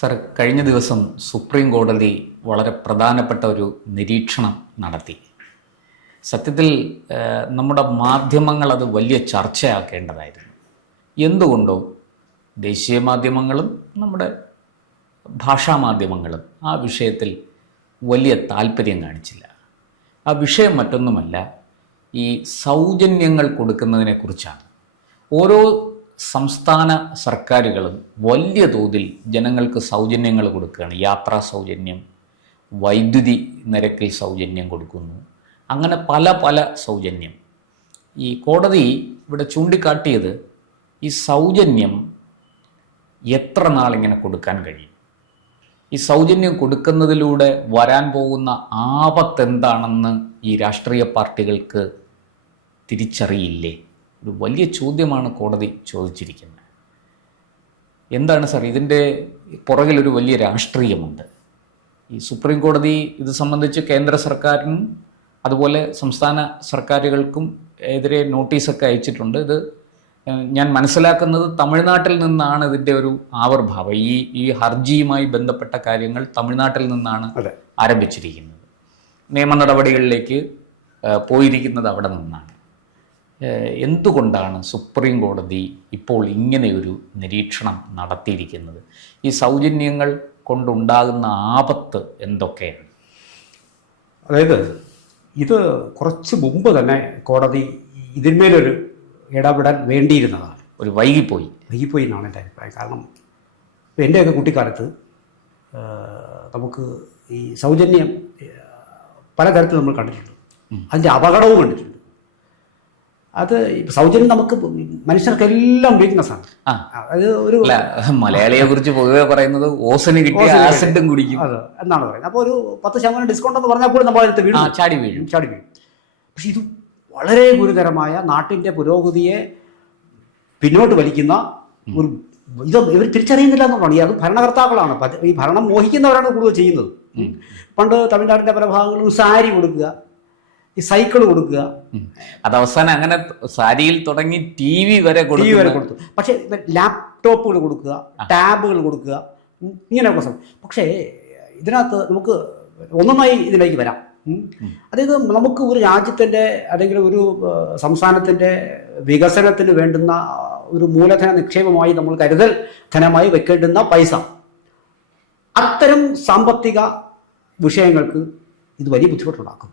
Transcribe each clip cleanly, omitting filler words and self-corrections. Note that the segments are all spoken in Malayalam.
സർ, കഴിഞ്ഞ ദിവസം സുപ്രീം കോടതി വളരെ പ്രധാനപ്പെട്ട ഒരു നിരീക്ഷണം നടത്തി. സത്യത്തിൽ നമ്മുടെ മാധ്യമങ്ങൾ അത് വലിയ ചർച്ചയാക്കേണ്ടതായിരുന്നു. എന്തുകൊണ്ടോ ദേശീയ മാധ്യമങ്ങളും നമ്മുടെ ഭാഷാ മാധ്യമങ്ങളും ആ വിഷയത്തിൽ വലിയ താല്പര്യം കാണിച്ചില്ല. ആ വിഷയം മറ്റൊന്നുമല്ല, ഈ സൗജന്യങ്ങൾ കൊടുക്കുന്നതിനെക്കുറിച്ചാണ്. ഓരോ സംസ്ഥാന സർക്കാരുകളും വലിയ തോതിൽ ജനങ്ങൾക്ക് സൗജന്യങ്ങൾ കൊടുക്കുകയാണ്. യാത്രാ സൗജന്യം, വൈദ്യുതി നിരക്കിൽ സൗജന്യം കൊടുക്കുന്നു, അങ്ങനെ പല പല സൗജന്യം. ഈ കോടതി ഇവിടെ ചൂണ്ടിക്കാട്ടിയത് ഈ സൗജന്യം എത്ര നാളിങ്ങനെ കൊടുക്കാൻ കഴിയും, ഈ സൗജന്യം കൊടുക്കുന്നതിലൂടെ വരാൻ പോകുന്ന ആപത്തെന്താണെന്ന് ഈ രാഷ്ട്രീയ പാർട്ടികൾക്ക് തിരിച്ചറിയില്ലേ? ഒരു വലിയ ചോദ്യമാണ് കോടതി ചോദിച്ചിരിക്കുന്നത്. എന്താണ് സാർ ഇതിൻ്റെ പുറകിലൊരു വലിയ രാഷ്ട്രീയമുണ്ട്. ഈ സുപ്രീം കോടതി ഇത് സംബന്ധിച്ച് കേന്ദ്ര സർക്കാരിനും അതുപോലെ സംസ്ഥാന സർക്കാരുകൾക്കും എതിരെ നോട്ടീസൊക്കെ അയച്ചിട്ടുണ്ട്. ഇത് ഞാൻ മനസ്സിലാക്കുന്നത് തമിഴ്നാട്ടിൽ നിന്നാണ് ഇതിൻ്റെ ഒരു ആവിർഭാവം. ഈ ഹർജിയുമായി ബന്ധപ്പെട്ട കാര്യങ്ങൾ തമിഴ്നാട്ടിൽ നിന്നാണ് ആരംഭിച്ചിരിക്കുന്നത്. നിയമ നടപടികളിലേക്ക് പോയിരിക്കുന്നത് അവിടെ നിന്നാണ്. എന്തുകൊണ്ടാണ് സുപ്രീം കോടതി ഇപ്പോൾ ഇങ്ങനെയൊരു നിരീക്ഷണം നടത്തിയിരിക്കുന്നത്? ഈ സൗജന്യങ്ങൾ കൊണ്ടുണ്ടാകുന്ന ആപത്ത് എന്തൊക്കെയാണ്? അതായത് ഇത് കുറച്ച് മുമ്പ് തന്നെ കോടതി ഇതിന്മേലൊരു ഇടപെടൽ വേണ്ടിയിരുന്നതാണ്. വൈകിപ്പോയി എന്നാണ് എൻ്റെ അഭിപ്രായം. കാരണം എൻ്റെയൊക്കെ കുട്ടിക്കാലത്ത് നമുക്ക് ഈ സൗജന്യം പലതരത്തിൽ നമ്മൾ കണ്ടിട്ടുണ്ട്. അതിൻ്റെ അപകടവും കണ്ടിട്ടുണ്ട്. അത് സൗജന്യം നമുക്ക് മനുഷ്യർക്കെല്ലാം വീക്ക്നെസ്സാണ്. അത് ഒരു മലയാളിയെ കുറിച്ച് പൊതുവെ പറയുന്നത് ഓസിന് കിട്ടിയ ആസിഡും കുടിക്കും അത് എന്നാണ് പറയുന്നത്. അപ്പോൾ ഒരു 10% ഡിസ്കൗണ്ട് എന്ന് പറഞ്ഞാൽ പോലും നമ്മളടുത്ത് വീഴും, ചാടി വീഴും. പക്ഷെ ഇത് വളരെ ഗുരുതരമായ നാട്ടിൻ്റെ പുരോഗതിയെ പിന്നോട്ട് വലിക്കുന്ന ഒരു ഇത് ഇവർ തിരിച്ചറിയുന്നില്ല എന്നുള്ളതാണ്. അത് ഭരണകർത്താക്കളാണ്, ഈ ഭരണം മോഹിക്കുന്നവരാണ് കൂടുതൽ ചെയ്യുന്നത്. പണ്ട് തമിഴ്നാടിൻ്റെ പല ഭാഗങ്ങളിലും സാരി കൊടുക്കുക, ഈ സൈക്കിൾ കൊടുക്കുക, അത് അവസാനം അങ്ങനെ സാരിയിൽ തുടങ്ങി TV വരെ കൊടുത്തു. പക്ഷേ ലാപ്ടോപ്പുകൾ കൊടുക്കുക, ടാബുകൾ കൊടുക്കുക, ഇങ്ങനെയൊക്കെ. പക്ഷേ ഇതിനകത്ത് നമുക്ക് ഒന്നൊന്നായി ഇതിലേക്ക് വരാം. അതായത് നമുക്ക് ഒരു രാജ്യത്തിൻ്റെ അല്ലെങ്കിൽ ഒരു സംസ്ഥാനത്തിൻ്റെ വികസനത്തിന് വേണ്ടുന്ന ഒരു മൂലധന നിക്ഷേപമായി നമ്മൾ കരുതൽ ധനമായി വെക്കേണ്ടുന്ന പൈസ, അത്തരം സാമ്പത്തിക വിഷയങ്ങൾക്ക് ഇത് വലിയ ബുദ്ധിമുട്ടുണ്ടാക്കും.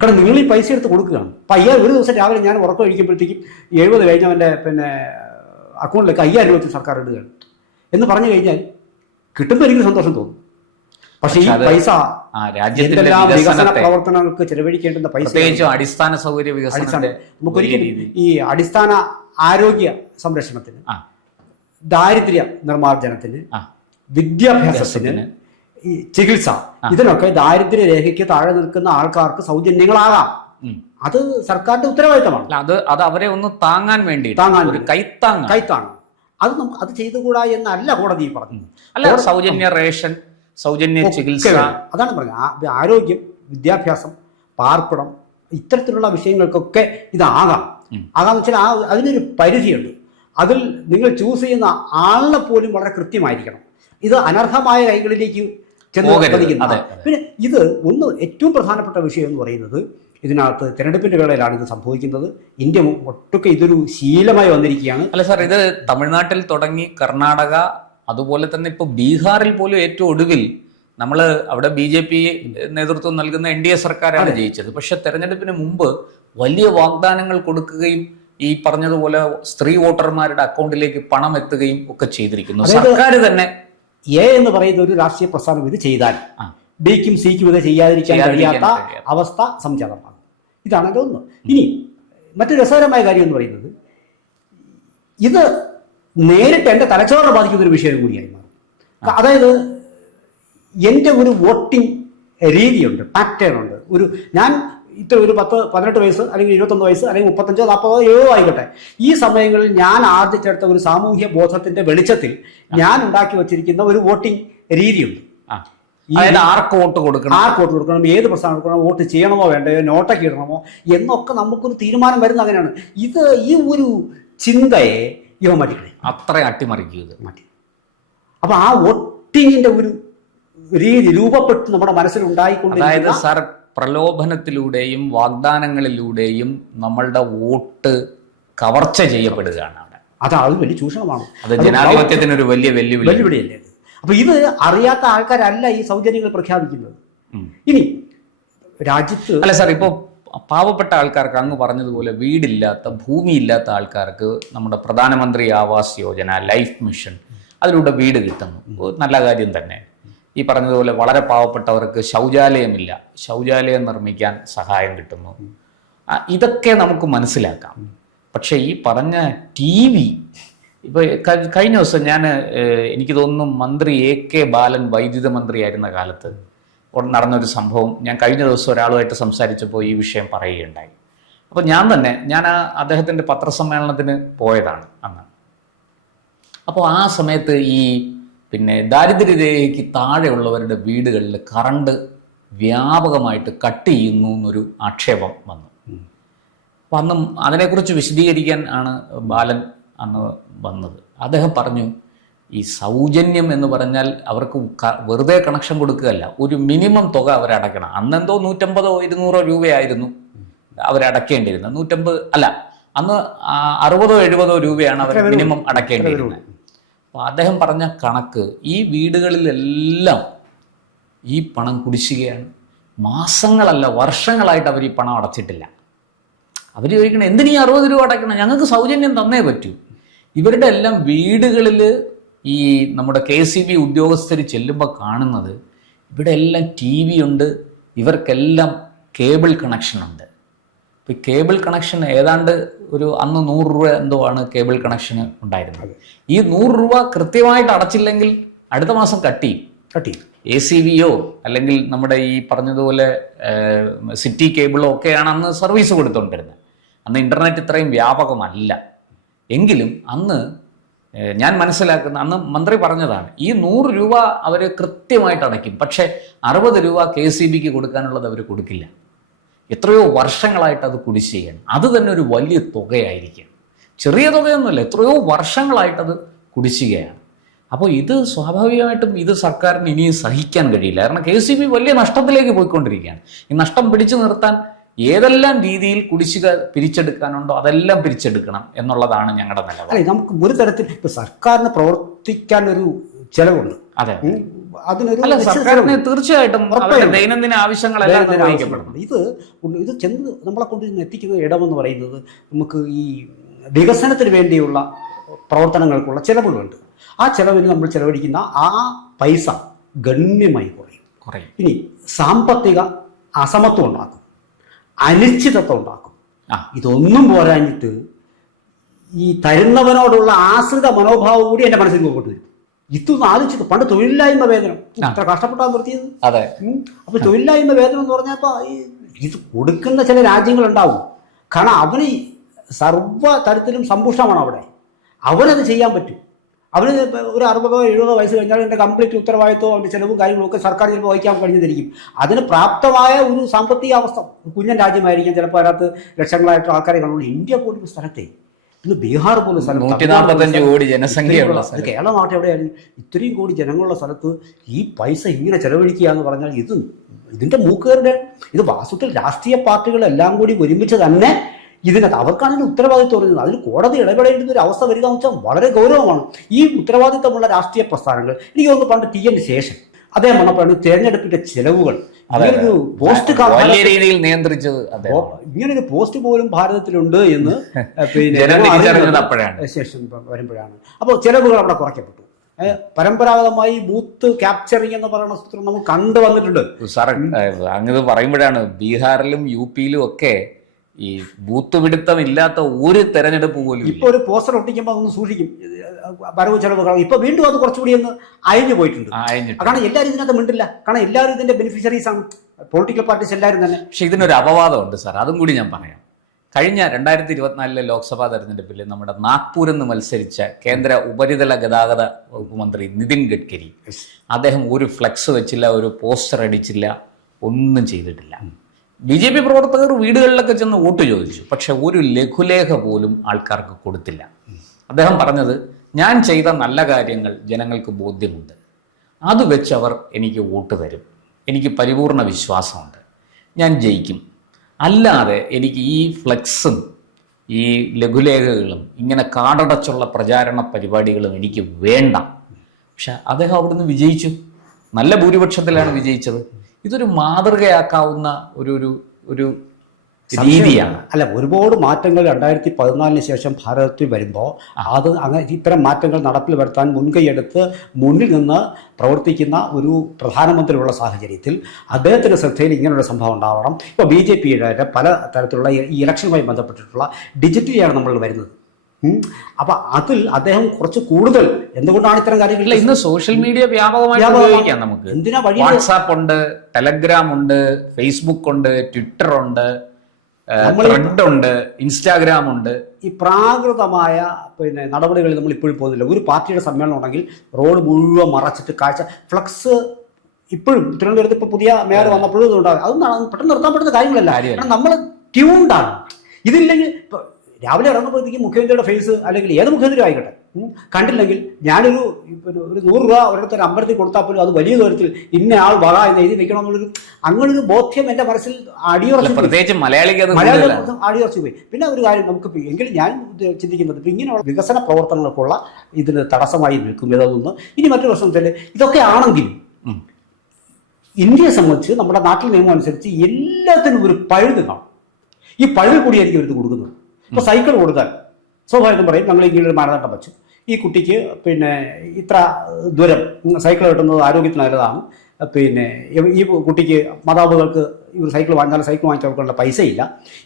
കാരണം നിങ്ങൾ ഈ പൈസ എടുത്ത് കൊടുക്കുകയാണ്. അപ്പം 5000 ഒരു ദിവസം രാവിലെ ഞാൻ ഉറക്കം കഴിക്കുമ്പോഴത്തേക്കും 70 കഴിഞ്ഞവൻ്റെ അക്കൗണ്ടിലേക്ക് 5000 രൂപ സർക്കാർ ഇടുകയാണ് എന്ന് പറഞ്ഞു കഴിഞ്ഞാൽ കിട്ടുമ്പോൾ എനിക്ക് സന്തോഷം തോന്നും. പക്ഷേ ഈ പൈസ എന്തെല്ലാം വികസന പ്രവർത്തനങ്ങൾക്ക് ചെലവഴിക്കേണ്ടുന്ന പൈസ, അടിസ്ഥാന സൗകര്യ വികസനം, നമുക്കൊരിക്കലും ഈ അടിസ്ഥാന ആരോഗ്യ സംരക്ഷണത്തിന്, ദാരിദ്ര്യ നിർമ്മാർജ്ജനത്തിന്, വിദ്യാഭ്യാസത്തിന്, ഈ ചികിത്സ, ഇതിനൊക്കെ ദാരിദ്ര്യ രേഖയ്ക്ക് താഴെ നിൽക്കുന്ന ആൾക്കാർക്ക് സൗജന്യങ്ങളാകാം. അത് സർക്കാരിന്റെ ഉത്തരവാദിത്തമാണ്. അത് അവരെ ഒന്ന് താങ്ങാൻ വേണ്ടി കൈത്താങ് അത് ചെയ്തുകൂടാ എന്നല്ല കോടതി പറഞ്ഞു. അല്ല, സൗജന്യ റേഷൻ, സൗജന്യ ചികിത്സ, അതാണ് പറഞ്ഞത്. ആരോഗ്യം, വിദ്യാഭ്യാസം, പാർപ്പിടം, ഇത്തരത്തിലുള്ള വിഷയങ്ങൾക്കൊക്കെ ആകാമെന്ന് വെച്ചാൽ അതിനൊരു പരിധിയുണ്ട്. അതിൽ നിങ്ങൾ ചൂസ് ചെയ്യുന്ന ആളിനെ പോലും വളരെ കൃത്യമായിരിക്കണം. ഇത് അനർഹമായ കൈകളിലേക്ക് ചെന്ന് പതിക്കുന്നത്. പിന്നെ ഇത് ഏറ്റവും പ്രധാനപ്പെട്ട വിഷയം എന്ന് പറയുന്നത്, ഇതിനകത്ത് തിരഞ്ഞെടുപ്പിന്റെ വേളയിലാണ് ഇത് സംഭവിക്കുന്നത്. ഇന്ത്യ ഒട്ടൊക്കെ ഇതൊരു ശീലമായി വന്നിരിക്കുകയാണ്. അല്ല സാർ, ഇത് തമിഴ്നാട്ടിൽ തുടങ്ങി കർണാടക, അതുപോലെ തന്നെ ഇപ്പോൾ ബീഹാറിൽ പോലും ഏറ്റവും ഒടുവിൽ നമ്മൾ അവിടെ BJP നേതൃത്വം നൽകുന്ന NDA സർക്കാരാണ് ജയിച്ചത്. പക്ഷെ തെരഞ്ഞെടുപ്പിന് മുമ്പ് വലിയ വാഗ്ദാനങ്ങൾ കൊടുക്കുകയും ഈ പറഞ്ഞതുപോലെ സ്ത്രീ വോട്ടർമാരുടെ അക്കൗണ്ടിലേക്ക് പണം എത്തുകയും ഒക്കെ ചെയ്തിരിക്കുന്നു. സർക്കാർ തന്നെ എന്ന് പറയുന്ന ഒരു രാഷ്ട്രീയ പ്രസ്ഥാനം ഇത് ചെയ്താൽ Bക്കും Cക്കും ഇത് ചെയ്യാതിരിക്കാൻ കഴിയാത്ത അവസ്ഥ സംജാതമാണ്. ഇതാണ് എൻ്റെ ഒന്ന്. ഇനി മറ്റൊരു രസകരമായ കാര്യം എന്ന് പറയുന്നത്, ഇത് നേരിട്ട് എൻ്റെ തലച്ചോറിനെ ബാധിക്കുന്ന ഒരു വിഷയം കൂടിയായി മാറും. അതായത് എൻ്റെ ഒരു വോട്ടിംഗ് രീതിയുണ്ട്, പാറ്റേൺ ഉണ്ട്. ഞാൻ ഒരു 10-18 വയസ്സ് അല്ലെങ്കിൽ 21 വയസ്സ് അല്ലെങ്കിൽ 35, 40, 70 ആയിക്കോട്ടെ, ഈ സമയങ്ങളിൽ ഞാൻ ആർജിച്ചെടുത്ത ഒരു സാമൂഹ്യ ബോധത്തിന്റെ വെളിച്ചത്തിൽ ഞാൻ ഉണ്ടാക്കി വച്ചിരിക്കുന്ന ഒരു വോട്ടിംഗ് രീതിയുണ്ട്. ആർക്ക് വോട്ട് കൊടുക്കണം, ഏത് പ്രസ്ഥാനം കൊടുക്കണം, വോട്ട് ചെയ്യണമോ വേണ്ടയോ, നോട്ടൊക്കെ ഇടണമോ എന്നൊക്കെ നമുക്കൊരു തീരുമാനം വരുന്ന അങ്ങനെയാണ്. ഈ ഒരു ചിന്തയെ ഇവ മാറ്റിക്കളെ, അത്ര അട്ടിമറിക്കുക. മാറ്റി. അപ്പൊ ആ വോട്ട് ആക്ടിങ്ങിന്റെ ഒരു രീതി രൂപപ്പെട്ട് നമ്മുടെ മനസ്സിൽ അതായത് ഉണ്ടായിക്കൊണ്ടിരിക്കുന്ന സാർ, പ്രലോഭനത്തിലൂടെയും വാഗ്ദാനങ്ങളിലൂടെയും നമ്മളുടെ വോട്ട് കവർച്ച ചെയ്യപ്പെടുകയാണ് അവിടെ. അത് വലിയ ചൂഷണമാണ്. അത് ജനാധിപത്യത്തിന് ഒരു വലിയ വെല്ലുവിളിയല്ലേ. അപ്പൊ ഇത് അറിയാത്ത ആൾക്കാരല്ല ഈ സൗജന്യങ്ങൾ പ്രഖ്യാപിക്കുന്നത്. ഇനി രാജ്യത്ത് അല്ല സാർ, ഇപ്പൊ പാവപ്പെട്ട ആൾക്കാർക്ക് അങ്ങ് പറഞ്ഞതുപോലെ വീടില്ലാത്ത, ഭൂമിയില്ലാത്ത ആൾക്കാർക്ക് നമ്മുടെ പ്രധാനമന്ത്രി ആവാസ് യോജന, ലൈഫ് മിഷൻ, അതിലൂടെ വീട് കിട്ടുന്നു. നല്ല കാര്യം തന്നെ. ഈ പറഞ്ഞതുപോലെ വളരെ പാവപ്പെട്ടവർക്ക് ശൗചാലയമില്ല, ശൗചാലയം നിർമ്മിക്കാൻ സഹായം കിട്ടുന്നു. ഇതൊക്കെ നമുക്ക് മനസ്സിലാക്കാം. പക്ഷെ ഈ പറഞ്ഞ TV, ഇപ്പൊ കഴിഞ്ഞ ദിവസം എനിക്ക് തോന്നുന്നു മന്ത്രി AK ബാലൻ വൈദ്യുത മന്ത്രിയായിരുന്ന കാലത്ത് നടന്നൊരു സംഭവം ഞാൻ കഴിഞ്ഞ ദിവസം ഒരാളുമായിട്ട് സംസാരിച്ചപ്പോൾ ഈ വിഷയം പറയുകയുണ്ടായി. അപ്പോൾ ഞാൻ അദ്ദേഹത്തിൻ്റെ പത്രസമ്മേളനത്തിന് പോയതാണ് അന്ന്. അപ്പോൾ ആ സമയത്ത് ഈ ദാരിദ്ര്യരേഖയ്ക്ക് താഴെയുള്ളവരുടെ വീടുകളിൽ കറണ്ട് വ്യാപകമായിട്ട് കട്ട് ചെയ്യുന്നു എന്നൊരു ആക്ഷേപം വന്നു. അപ്പം അന്ന് അതിനെക്കുറിച്ച് വിശദീകരിക്കാൻ ആണ് ബാലൻ അന്ന് വന്നത്. അദ്ദേഹം പറഞ്ഞു, ഈ സൗജന്യം എന്ന് പറഞ്ഞാൽ അവർക്ക് വെറുതെ കണക്ഷൻ കൊടുക്കുകയല്ല, ഒരു മിനിമം തുക അവരടയ്ക്കണം. അന്നെന്തോ 150 or 200 രൂപയായിരുന്നു അവരടയ്ക്കേണ്ടിയിരുന്നത്. 150 അല്ല, അന്ന് 60 or 70 രൂപയാണ് അവർ മിനിമം അടയ്ക്കേണ്ടിയിരുന്നത്. അപ്പോൾ അദ്ദേഹം പറഞ്ഞ കണക്ക്, ഈ വീടുകളിലെല്ലാം ഈ പണം കുടിശ്ശികയാണ്. മാസങ്ങളല്ല, വർഷങ്ങളായിട്ട് അവർ ഈ പണം അടച്ചിട്ടില്ല. അവർ ചോദിക്കണം, എന്തിനീ 60 രൂപ അടയ്ക്കണം, ഞങ്ങൾക്ക് സൗജന്യം തന്നേ പറ്റൂ. ഇവരുടെ എല്ലാം വീടുകളിൽ ഈ നമ്മുടെ KCB ഉദ്യോഗസ്ഥർ ചെല്ലുമ്പോൾ കാണുന്നത് ഇവിടെ എല്ലാം TV ഉണ്ട്, ഇവർക്കെല്ലാം കേബിൾ കണക്ഷനുണ്ട്. ഇപ്പോൾ കേബിൾ കണക്ഷൻ ഏതാണ്ട് അന്ന് 100 രൂപ എന്തോ ആണ് കേബിൾ കണക്ഷന് ഉണ്ടായിരുന്നത്. ഈ 100 രൂപ കൃത്യമായിട്ട് അടച്ചില്ലെങ്കിൽ അടുത്ത മാസം കട്ടി ACBയോ അല്ലെങ്കിൽ നമ്മുടെ ഈ പറഞ്ഞതുപോലെ സിറ്റി കേബിളോ ഒക്കെയാണ് അന്ന് സർവീസ് കൊടുത്തുകൊണ്ടിരുന്നത്. അന്ന് ഇൻ്റർനെറ്റ് ഇത്രയും വ്യാപകമല്ല. എങ്കിലും അന്ന് ഞാൻ മനസ്സിലാക്കുന്ന, അന്ന് മന്ത്രി പറഞ്ഞതാണ്, ഈ 100 രൂപ അവർ കൃത്യമായിട്ട് അടയ്ക്കും, പക്ഷേ 60 രൂപ KCBക്ക് കൊടുക്കാനുള്ളത് അവർ കൊടുക്കില്ല. എത്രയോ വർഷങ്ങളായിട്ട് അത് കുടിശ്ശികയാണ്. അത് തന്നെ ഒരു വലിയ തുകയായിരിക്കും, ചെറിയ തുകയൊന്നുമല്ല, എത്രയോ വർഷങ്ങളായിട്ടത് കുടിശ്ശികയാണ്. അപ്പോൾ ഇത് സ്വാഭാവികമായിട്ടും ഇത് സർക്കാരിന് ഇനിയും സഹിക്കാൻ കഴിയില്ല. കാരണം KCB വലിയ നഷ്ടത്തിലേക്ക് പോയിക്കൊണ്ടിരിക്കുകയാണ്. ഈ നഷ്ടം പിടിച്ചു നിർത്താൻ ഏതെല്ലാം രീതിയിൽ കുടിശ്ശിക പിരിച്ചെടുക്കാനുണ്ടോ അതെല്ലാം പിരിച്ചെടുക്കണം എന്നുള്ളതാണ് ഞങ്ങളുടെ നിലപാട്. നമുക്ക് ഒരു തരത്തിൽ ഇപ്പൊ സർക്കാരിന് പ്രവർത്തിക്കാൻ ഒരു ചെലവുണ്ട്. അതെ, സർക്കാരിന് തീർച്ചയായിട്ടും ദൈനംദിന ആവശ്യങ്ങളെല്ലാം നിർവഹിക്കപ്പെടണം. ഇത് ചെന്ന് നമ്മളെ കൊണ്ട് എത്തിക്കുന്ന ഇടമെന്ന് പറയുന്നത് നമുക്ക് ഈ വികസനത്തിന് വേണ്ടിയുള്ള പ്രവർത്തനങ്ങൾക്കുള്ള ചെലവുകളുണ്ട്. ആ ചെലവിന് നമ്മൾ ചെലവഴിക്കുന്ന ആ പൈസ ഗണ്യമായി കുറയും. ഇനി സാമ്പത്തിക അസമത്വം ഉണ്ടാക്കും, അനിശ്ചിതത്വം ഉണ്ടാക്കും. ഇതൊന്നും പോരാഞ്ഞിട്ട് ഈ തരുന്നവനോടുള്ള ആശ്രിത മനോഭാവം കൂടി എൻ്റെ മനസ്സിൽ മുമ്പോട്ട് വരും. ഇതൊന്നും ആലോചിച്ചു. പണ്ട് തൊഴിലില്ലായ്മ വേതനം ഇത്ര കഷ്ടപ്പെട്ടാൽ നിർത്തിയത്. അപ്പൊ തൊഴിലില്ലായ്മ വേതനം എന്ന് പറഞ്ഞപ്പോ ഇത് കൊടുക്കുന്ന ചില രാജ്യങ്ങളുണ്ടാവും. കാരണം അവന് സർവ്വ തരത്തിലും സമ്പുഷ്ടമാണ് അവിടെ. അവനത് ചെയ്യാൻ പറ്റും. അവന് ഒരു 60 or 70 വയസ്സ് കഴിഞ്ഞാൽ എൻ്റെ കംപ്ലീറ്റ് ഉത്തരവാദിത്വം, അവൻ്റെ ചെലവും കാര്യങ്ങളൊക്കെ സർക്കാർ ചിലപ്പോൾ വഹിക്കാൻ കഴിഞ്ഞിരിക്കും. അതിന് പ്രാപ്തമായ ഒരു സാമ്പത്തിക അവസ്ഥ, കുഞ്ഞൻ രാജ്യമായിരിക്കും, ചിലപ്പോൾ അതിനകത്ത് ലക്ഷങ്ങളായിട്ട് ആൾക്കാരെ കാണുള്ളൂ. ഇന്ത്യ പോലും സ്ഥലത്തെ, ഇന്ന് ബീഹാർ പോലും സ്ഥലത്ത് 145 കോടി ജനസംഖ്യയുള്ള കേരളമാവട്ടെ എവിടെയാണ് ഇത്രയും കോടി ജനങ്ങളുള്ള സ്ഥലത്ത് ഈ പൈസ ഇങ്ങനെ ചെലവഴിക്കുക എന്ന് പറഞ്ഞാൽ ഇതിൻ്റെ മൂക്കേറുടെ ഇത് വാസ്തവത്തിൽ രാഷ്ട്രീയ പാർട്ടികളെല്ലാം കൂടി ഒരുമിച്ച് തന്നെ ഇതിനകത്ത് അവർക്കാണെങ്കിൽ ഉത്തരവാദിത്വം പറയുന്നത്. അതിൽ കോടതി ഇടപെടേണ്ടുന്ന ഒരു അവസ്ഥ വരിക എന്ന് വെച്ചാൽ വളരെ ഗൗരവമാണ്. ഈ ഉത്തരവാദിത്തമുള്ള രാഷ്ട്രീയ പ്രസ്ഥാനങ്ങൾ, എനിക്ക് തോന്നുന്നു പണ്ട് TN ശേഷൻ അദ്ദേഹം വന്നപ്പോഴാണ് തിരഞ്ഞെടുപ്പിന്റെ ചെലവുകൾ പോസ്റ്റ് വലിയ രീതിയിൽ നിയന്ത്രിച്ചത്. ഇങ്ങനൊരു പോസ്റ്റ് പോലും ഭാരതത്തിലുണ്ട് എന്ന് ശേഷം വരുമ്പോഴാണ്. അപ്പോൾ ചെലവുകൾ അവിടെ കുറയ്ക്കപ്പെട്ടു. പരമ്പരാഗതമായി ബൂത്ത് ക്യാപ്ചറിംഗ് എന്ന് പറയുന്ന സൂത്രം നമുക്ക് കണ്ടുവന്നിട്ടുണ്ട്. സാർ അങ്ങനെ പറയുമ്പോഴാണ് ബീഹാറിലും UPയിലും ഒക്കെ ഈ ബൂത്ത് പിടുത്തം ഇല്ലാത്ത ഒരു തെരഞ്ഞെടുപ്പ് പോലും. ഇപ്പൊ ഒരു പോസ്റ്റർ ഒട്ടിക്കുമ്പോൾ ഒന്ന് സൂക്ഷിക്കും വരവ് ചെലവുകൾ. ഇപ്പൊ വീണ്ടും അത് കുറച്ചുകൂടി ഒന്ന് അയഞ്ഞു പോയിട്ടുണ്ട്. കാരണം എല്ലാവരും ഇതിനകത്ത് മിണ്ടില്ല. കാരണം എല്ലാവരും ഇതിന്റെ ബെനിഫിഷ്യറീസ് ആണ്, പൊളിറ്റിക്കൽ പാർട്ടീസ് എല്ലാവരും തന്നെ. പക്ഷെ ഇതിനൊരു അപവാദമുണ്ട് സാർ, അതും കൂടി ഞാൻ പറയാം. കഴിഞ്ഞ 2024 ലോക്സഭാ തെരഞ്ഞെടുപ്പിൽ നമ്മുടെ നാഗ്പൂരിൽ നിന്ന് മത്സരിച്ച കേന്ദ്ര ഉപരിതല ഗതാഗത വകുപ്പ് മന്ത്രി നിതിൻ ഗഡ്കരി, അദ്ദേഹം ഒരു ഫ്ലെക്സ് വെച്ചില്ല, ഒരു പോസ്റ്റർ അടിച്ചില്ല, ഒന്നും ചെയ്തിട്ടില്ല. BJP പ്രവർത്തകർ വീടുകളിലൊക്കെ ചെന്ന് വോട്ട് ചോദിച്ചു, പക്ഷെ ഒരു ലഘുലേഖ പോലും ആൾക്കാർക്ക് കൊടുത്തില്ല. അദ്ദേഹം പറഞ്ഞത്, ഞാൻ ചെയ്ത നല്ല കാര്യങ്ങൾ ജനങ്ങൾക്ക് ബോധ്യമുണ്ട്, അത് വെച്ച് അവർ എനിക്ക് വോട്ട് തരും, എനിക്ക് പരിപൂർണ വിശ്വാസമുണ്ട്, ഞാൻ ജയിക്കും. അല്ലാതെ എനിക്ക് ഈ ഫ്ലെക്സും ഈ ലഘുലേഖകളും ഇങ്ങനെ കാടടച്ചുള്ള പ്രചാരണ പരിപാടികളും എനിക്ക് വേണ്ട. പക്ഷെ അദ്ദേഹം അവിടുന്ന് വിജയിച്ചു, നല്ല ഭൂരിപക്ഷത്തിലാണ് വിജയിച്ചത്. ഇതൊരു മാതൃകയാക്കാവുന്ന ഒരു രീതിയാണ്. അല്ല, ഒരുപാട് മാറ്റങ്ങൾ 2014 ശേഷം ഭാരതത്തിൽ വരുമ്പോൾ അത് അങ്ങനെ ഇത്തരം മാറ്റങ്ങൾ നടപ്പിൽ വരുത്താൻ മുൻകൈയെടുത്ത് മുന്നിൽ നിന്ന് പ്രവർത്തിക്കുന്ന ഒരു പ്രധാനമന്ത്രിയുള്ള സാഹചര്യത്തിൽ അദ്ദേഹത്തിൻ്റെ ശ്രദ്ധയിൽ ഇങ്ങനെയുള്ള സംഭവം ഉണ്ടാവണം. ഇപ്പോൾ BJPയുടെ പല തരത്തിലുള്ള ഈ ഇലക്ഷനുമായി ബന്ധപ്പെട്ടിട്ടുള്ള ഡിജിറ്റലിയാണ് നമ്മൾ വരുന്നത്. അപ്പൊ അതിൽ അദ്ദേഹം കുറച്ച് കൂടുതൽ എന്തുകൊണ്ടാണ് ഇത്തരം കാര്യങ്ങൾ ഇന്ന് സോഷ്യൽ മീഡിയ വ്യാപകമായി ഉപയോഗിക്കാം. നമുക്ക് എന്തിനാ വഴി വാട്സാപ്പ് ഉണ്ട്, ടെലഗ്രാം ഉണ്ട്, ഫേസ്ബുക്ക് ഉണ്ട്, ട്വിറ്റർ ഉണ്ട്, ത്രെഡ് ഉണ്ട്, ഇൻസ്റ്റാഗ്രാം ഉണ്ട്. ഈ പ്രാകൃതമായ നടപടികളിൽ നമ്മൾ ഇപ്പോഴും പോകുന്നില്ല. ഒരു പാർട്ടിയുടെ സമ്മേളനം ഉണ്ടെങ്കിൽ റോഡ് മുഴുവൻ മറച്ചിട്ട് കാഴ്ച ഫ്ലക്സ് ഇപ്പോഴും തിരുവനന്തപുരത്ത് ഇപ്പോൾ പുതിയ മേയർ വന്നപ്പോഴും ഇതുണ്ടാകും. അതൊന്നും പെട്ടെന്ന് നിർത്താൻ പറ്റുന്ന കാര്യങ്ങളല്ല. കാരണം നമ്മൾ ട്യൂൺഡാണ്. ഇതില്ലെങ്കിൽ രാവിലെ ഇറങ്ങുമ്പോഴത്തേക്കും മുഖ്യമന്ത്രിയുടെ ഫേസ് അല്ലെങ്കിൽ ഏത് മുഖ്യമന്ത്രി ആയിക്കോട്ടെ കണ്ടില്ലെങ്കിൽ ഞാനൊരു 100 രൂപ ഒരിടത്ത് ഒരു അമ്പലത്തിൽ കൊടുത്താൽ പോലും അത് വലിയ ദൂരത്തിൽ ഇന്ന ആൾ വക എന്ന് എഴുതി വെക്കണമെന്നുള്ളൊരു അങ്ങനൊരു ബോധ്യം എൻ്റെ മനസ്സിൽ അടിയുറച്ചു, പ്രത്യേകിച്ച് മലയാളിക്ക് അടിയുറച്ചു പോയി. പിന്നെ ഒരു കാര്യം നമുക്ക് എങ്കിലും ഞാൻ ചിന്തിക്കുന്നത് ഇപ്പം ഇങ്ങനെയുള്ള വികസന പ്രവർത്തനങ്ങൾക്കുള്ള ഇതിന് തടസ്സമായി നിൽക്കും ഇതൊന്ന്. ഇനി മറ്റൊരു പ്രശ്നത്തിൽ ഇതൊക്കെ ആണെങ്കിലും ഇന്ത്യയെ സംബന്ധിച്ച് നമ്മുടെ നാട്ടിൽ നിയമം അനുസരിച്ച് എല്ലാത്തിനും ഒരു പഴുത് കാണും. ഈ പഴുത് കൂടിയായിരിക്കും ഇവർക്ക് കൊടുക്കുന്നത്. ഇപ്പോൾ സൈക്കിൾ കൊടുത്താൽ സ്വാഭാവികം പറയും ഞങ്ങൾ ഇങ്ങനൊരു മാനദണ്ഡം വെച്ചു, ഈ കുട്ടിക്ക് ഇത്ര ദൂരം സൈക്കിൾ കിട്ടുന്നത് ആരോഗ്യത്തിന് നല്ലതാണ്, ഈ കുട്ടിക്ക് മാതാപിതാക്കൾക്ക് ഈ ഒരു സൈക്കിൾ വാങ്ങിച്ചാൽ സൈക്കിൾ വാങ്ങിച്ചു കൊടുക്കേണ്ട പൈസയില്ല,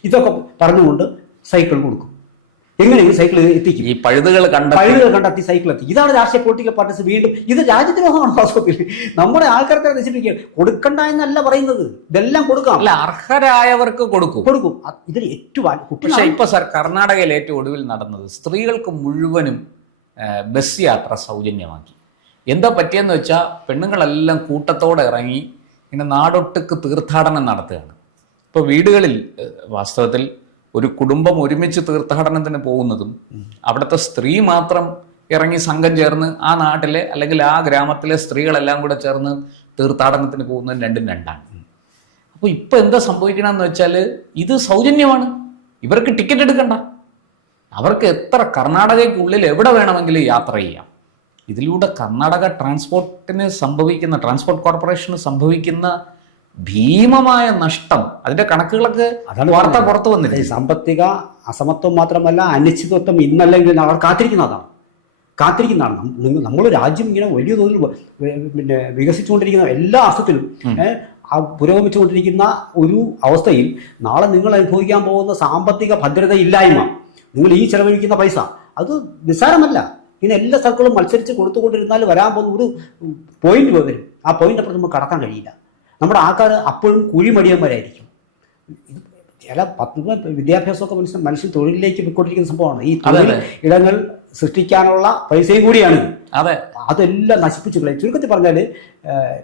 ഇതൊക്കെ പറഞ്ഞുകൊണ്ട് സൈക്കിൾ കൊടുക്കും. എങ്ങനെയെങ്കിലും സൈക്കിൾ എത്തിക്കും. ഈ പഴുതുകൾ കണ്ടെത്തി സൈക്കിൾ എത്തിക്കും. ഇതാണ് രാഷ്ട്രീയ പൊളിറ്റിക്കൽ പാർട്ടീസ് വീണ്ടും ഇത് രാജ്യദ്രോഹമാണ് വാസ്തവത്തിൽ. നമ്മുടെ ആൾക്കാർക്ക് നശിപ്പിക്കുക. കൊടുക്കണ്ട എന്നല്ല പറയുന്നത്, ഇതെല്ലാം കൊടുക്കാം. അല്ല, അർഹരായവർക്ക് കൊടുക്കും. ഇതിൽ ഏറ്റവും പക്ഷേ ഇപ്പൊ കർണാടകയിൽ ഏറ്റവും ഒടുവിൽ നടന്നത് സ്ത്രീകൾക്ക് മുഴുവനും ബസ് യാത്ര സൗജന്യമാക്കി. എന്താ പറ്റിയെന്ന് വെച്ചാൽ പെണ്ണുങ്ങളെല്ലാം കൂട്ടത്തോടെ ഇറങ്ങി ഇങ്ങനെ നാടൊട്ടുക്ക് തീർത്ഥാടനം നടത്തുകയാണ്. ഇപ്പോൾ വീടുകളിൽ വാസ്തവത്തിൽ ഒരു കുടുംബം ഒരുമിച്ച് തീർത്ഥാടനത്തിന് പോകുന്നതും അവിടുത്തെ സ്ത്രീ മാത്രം ഇറങ്ങി സംഘം ചേർന്ന് ആ നാട്ടിലെ അല്ലെങ്കിൽ ആ ഗ്രാമത്തിലെ സ്ത്രീകളെല്ലാം കൂടെ ചേർന്ന് തീർത്ഥാടനത്തിന് പോകുന്നതും രണ്ടാണ്. അപ്പോൾ ഇപ്പം എന്താ സംഭവിക്കണമെന്ന് വെച്ചാൽ ഇത് സൗജന്യമാണ്, ഇവർക്ക് ടിക്കറ്റ് എടുക്കണ്ട, അവർക്ക് എത്ര കർണാടകയ്ക്കുള്ളിൽ എവിടെ വേണമെങ്കിലും യാത്ര ചെയ്യാം. ഇതിലൂടെ കർണാടക ട്രാൻസ്പോർട്ട് കോർപ്പറേഷന് സംഭവിക്കുന്ന ഭീമമായ നഷ്ടം, അതിന്റെ കണക്കുകളൊക്കെ വാർത്ത പുറത്തു വന്നില്ല. സാമ്പത്തിക അസമത്വം മാത്രമല്ല അനിശ്ചിതത്വം ഇന്നല്ലെങ്കിൽ അവർ കാത്തിരിക്കുന്നതാണ്. നമ്മൾ രാജ്യം ഇങ്ങനെ വലിയ തോതിൽ വികസിച്ചുകൊണ്ടിരിക്കുന്ന എല്ലാ അർത്ഥത്തിലും പുരോഗമിച്ചുകൊണ്ടിരിക്കുന്ന ഒരു അവസ്ഥയിൽ നാളെ നിങ്ങൾ അനുഭവിക്കാൻ പോകുന്ന സാമ്പത്തിക ഭദ്രതയില്ലായ്മ, നിങ്ങൾ ഈ ചെലവഴിക്കുന്ന പൈസ അത് നിസ്സാരമല്ല. ഇങ്ങനെ എല്ലാ സ്ഥലങ്ങളും മത്സരിച്ച് കൊടുത്തുകൊണ്ടിരുന്നാൽ വരാൻ പോകുന്ന ഒരു പോയിന്റ് വരും. ആ പോയിന്റ് അപ്പുറത്ത് നമുക്ക് കടക്കാൻ കഴിയില്ല. നമ്മുടെ ആൾക്കാർ അപ്പോഴും കുഴിമടിയന്മാരായിരിക്കും. ചില വിദ്യാഭ്യാസമൊക്കെ മനുഷ്യൻ തൊഴിലിലേക്ക് പോയിക്കൊണ്ടിരിക്കുന്ന സംഭവമാണ്. ഈ തൊഴിൽ ഇടങ്ങൾ സൃഷ്ടിക്കാനുള്ള പൈസയും കൂടിയാണ്. അതെല്ലാം നശിപ്പിച്ചു കളയും. ചുരുക്കത്തിൽ പറഞ്ഞാൽ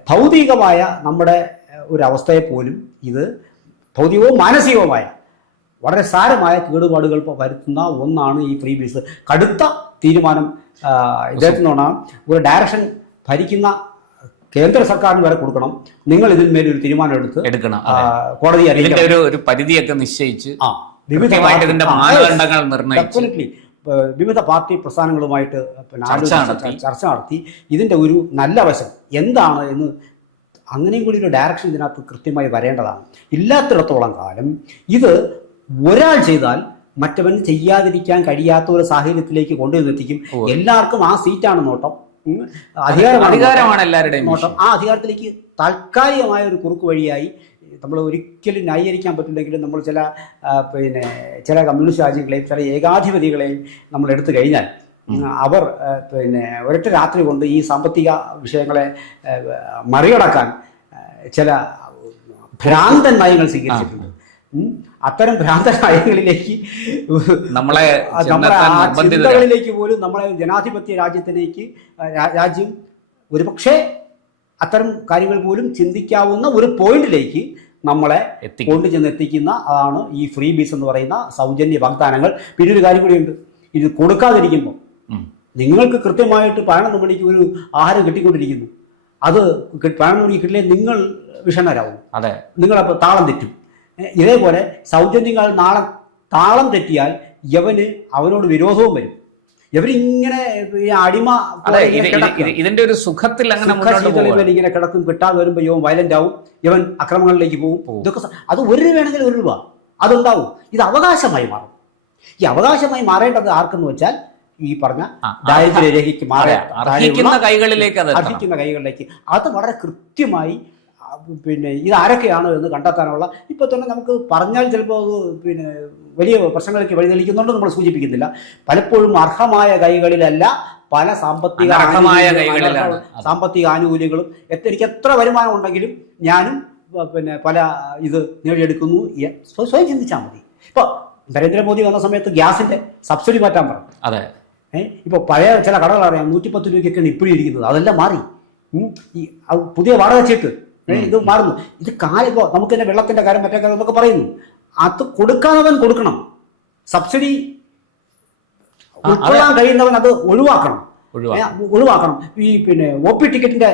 ഭൗതികമായ നമ്മുടെ ഒരു അവസ്ഥയെ പോലും ഇത് ഭൗതികവും മാനസികവുമായ വളരെ സാരമായ കേടുപാടുകൾ വരുത്തുന്ന ഒന്നാണ് ഈ ഫ്രീ ബീസ്. കടുത്ത തീരുമാനം ഇദ്ദേഹത്തിൽ നിന്നാണ് ഒരു ഡയറക്ഷൻ ഭരിക്കുന്ന കേന്ദ്ര സർക്കാരിന് വരെ കൊടുക്കണം. നിങ്ങൾ ഇതിന്മേൽ ഒരു തീരുമാനം എടുക്കണം, കോടതി അറിയിക്കണം, ഒരു പരിധിയൊക്കെ നിശ്ചയിച്ച് മാനദണ്ഡങ്ങൾ നിർണ്ണയിച്ച് വിവിധ പാർട്ടി പ്രസ്ഥാനങ്ങളുമായിട്ട് ചർച്ച നടത്തി ഇതിൻ്റെ ഒരു നല്ല വശം എന്താണ് എന്ന് അങ്ങനെയും കൂടി ഒരു ഡയറക്ഷൻ ഇതിനകത്ത് കൃത്യമായി വരേണ്ടതാണ്. ഇല്ലാത്തിടത്തോളം കാലം ഇത് ഒരാൾ ചെയ്താൽ മറ്റവൻ ചെയ്യാതിരിക്കാൻ കഴിയാത്ത ഒരു സാഹചര്യത്തിലേക്ക് കൊണ്ടുവന്നെത്തിക്കും. എല്ലാവർക്കും ആ സീറ്റാണ് നോട്ടം, അധികാരമാണ് എല്ലാവരുടെയും നോട്ടം. ആ അധികാരത്തിലേക്ക് താൽക്കാലികമായ ഒരു കുറുക്ക് വഴിയായി നമ്മൾ ഒരിക്കലും ന്യായീകരിക്കാൻ പറ്റില്ലെങ്കിലും നമ്മൾ ചില കമ്മ്യൂണിസ്റ്റ് രാജ്യങ്ങളെയും ചില ഏകാധിപതികളെയും നമ്മൾ എടുത്തു കഴിഞ്ഞാൽ അവർ ഒരൊറ്റ രാത്രി കൊണ്ട് ഈ സാമ്പത്തിക വിഷയങ്ങളെ മറികടക്കാൻ ചില ഭ്രാന്തൻ നയങ്ങൾ സ്വീകരിച്ചിട്ടുണ്ട്. അത്തരം ഭ്രാന്ത നയങ്ങളിലേക്ക് നമ്മളെ ചിന്തകളിലേക്ക് പോലും നമ്മളെ ജനാധിപത്യ രാജ്യം ഒരുപക്ഷെ അത്തരം കാര്യങ്ങൾ പോലും ചിന്തിക്കാവുന്ന ഒരു പോയിന്റിലേക്ക് നമ്മളെ കൊണ്ടുചെന്ന് എത്തിക്കുന്ന അതാണ് ഈ ഫ്രീ ബീസ് എന്ന് പറയുന്ന സൗജന്യ വാഗ്ദാനങ്ങൾ. പിന്നെ ഒരു കാര്യം കൂടിയുണ്ട്, ഇത് കൊടുക്കാതിരിക്കുമ്പോൾ നിങ്ങൾക്ക് കൃത്യമായിട്ട് 11 മണിക്ക് ഒരു ആഹാരം കിട്ടിക്കൊണ്ടിരിക്കുന്നു, അത് വേണമെന്നുണ്ടെങ്കിൽ കിട്ടില്ലേ നിങ്ങൾ വിഷണരാകും, അതെ, നിങ്ങളപ്പോൾ താളം തെറ്റും. ഇതേപോലെ സൗജന്യങ്ങൾ നാളെ താളം തെറ്റിയാൽ അവനോട് വിരോധവും വരും. ഇവരിങ്ങനെ അടിമ ഇതിന്റെ ഒരു സുഖത്തിൽ ഇങ്ങനെ കിടക്കും, കിട്ടാതെ വരുമ്പോൾ ഇവൻ വയലന്റ് ആവും, ഇവൻ അക്രമങ്ങളിലേക്ക് പോകും. ഇതൊക്കെ അത് ഒരു വേണമെങ്കിൽ ഒരു രൂപ അതുണ്ടാവും. ഇത് അവകാശമായി മാറും. ഈ അവകാശമായി മാറേണ്ടത് ആർക്കെന്ന് വെച്ചാൽ ഈ പറഞ്ഞ ദാരിദ്ര്യരേഖയ്ക്ക് അർഹിക്കുന്ന കൈകളിലേക്ക് അത് വളരെ കൃത്യമായി ഇത് ആരൊക്കെയാണ് എന്ന് കണ്ടെത്താനുള്ള ഇപ്പോൾ തന്നെ നമുക്ക് പറഞ്ഞാൽ ചിലപ്പോൾ അത് വലിയ പ്രശ്നങ്ങളിലേക്ക് വഴിതെളിക്കുന്നുണ്ടെന്ന് നമ്മൾ സൂചിപ്പിക്കുന്നില്ല. പലപ്പോഴും അർഹമായ കൈകളിലല്ല പല സാമ്പത്തിക ആനുകൂല്യങ്ങളും. എനിക്ക് എത്ര വരുമാനം ഉണ്ടെങ്കിലും ഞാനും പല ഇത് നേടിയെടുക്കുന്നു. സ്വയം ചിന്തിച്ചാൽ മതി. ഇപ്പോൾ നരേന്ദ്രമോദി വന്ന സമയത്ത് ഗ്യാസിന്റെ സബ്സിഡി മാറ്റാൻ പറഞ്ഞു. അതെ, ഇപ്പോൾ പഴയ ചില കടകൾ അറിയാം 110 രൂപയ്ക്കൊക്കെയാണ് ഇപ്പോഴും ഇരിക്കുന്നത്. അതെല്ലാം മാറി. ഈ പുതിയ വാടക ചീട്ട് ഇത് മാറുന്നു. ഇത് ഇപ്പോൾ നമുക്ക് തന്നെ വെള്ളത്തിന്റെ കാര്യം മറ്റേ കാര്യം എന്നൊക്കെ പറയുന്നു. അത് കൊടുക്കാനവൻ കൊടുക്കണം. സബ്സിഡി ഉൾക്കൊള്ളാൻ കഴിയുന്നവൻ അത് ഒഴിവാക്കണം. ഈ OP ടിക്കറ്റിന്റെ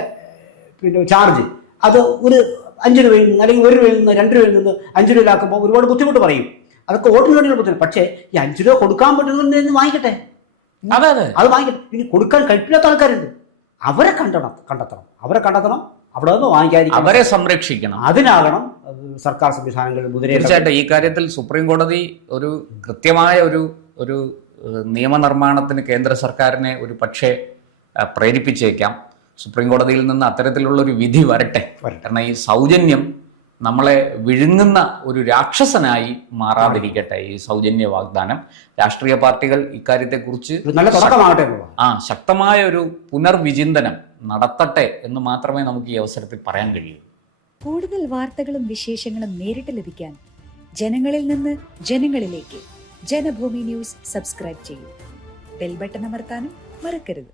ചാർജ് അത് ഒരു 5 രൂപയിൽ നിന്ന് അല്ലെങ്കിൽ 1 രൂപയിൽ നിന്ന് 2 രൂപയിൽ നിന്ന് 5 രൂപയിലാക്കുമ്പോൾ ഒരുപാട് ബുദ്ധിമുട്ട് പറയും. അതൊക്കെ വോട്ടിന് വേണ്ടിയുള്ള ബുദ്ധിമുട്ട്. പക്ഷേ ഈ 5 രൂപ കൊടുക്കാൻ പറ്റുന്നതിന് വാങ്ങിക്കട്ടെ, അത് വാങ്ങിക്കട്ടെ. ഇനി കൊടുക്കാൻ കഴിപ്പില്ലാത്ത ആൾക്കാരുണ്ട്, അവരെ കണ്ടെത്തണം. അവിടെ നിന്ന് വാങ്ങിക്കാതിരിക്കും, അവരെ സംരക്ഷിക്കണം. അതിനാകണം സർക്കാർ സംവിധാനങ്ങൾ തീർച്ചയായിട്ടും ഈ കാര്യത്തിൽ സുപ്രീം കോടതി ഒരു കൃത്യമായ ഒരു നിയമനിർമ്മാണത്തിന് കേന്ദ്ര സർക്കാരിനെ ഒരു പക്ഷേ പ്രേരിപ്പിച്ചേക്കാം. സുപ്രീം കോടതിയിൽ നിന്ന് അത്തരത്തിലുള്ള ഒരു വിധി വരട്ടെ. കാരണം ഈ സൗജന്യം നമ്മളെ വിഴുങ്ങുന്ന ഒരു രാക്ഷസനായി മാറാതിരിക്കട്ടെ ഈ സൗജന്യ വാഗ്ദാനം. രാഷ്ട്രീയ പാർട്ടികൾ ഇക്കാര്യത്തെക്കുറിച്ച് ശക്തമായ ഒരു പുനർവിചിന്തനം നടത്തട്ടെ എന്ന് മാത്രമേ നമുക്ക് ഈ അവസരത്തിൽ പറയാൻ കഴിയൂ. കൂടുതൽ വാർത്തകളും വിശേഷങ്ങളും നേരിട്ട് ലഭിക്കാൻ ജനങ്ങളിൽ നിന്ന് ജനങ്ങളിലേക്ക് ജനഭൂമി ന്യൂസ് സബ്സ്ക്രൈബ് ചെയ്യൂ. ബെൽ ബട്ടൺ അമർത്താനും മറക്കരുത്.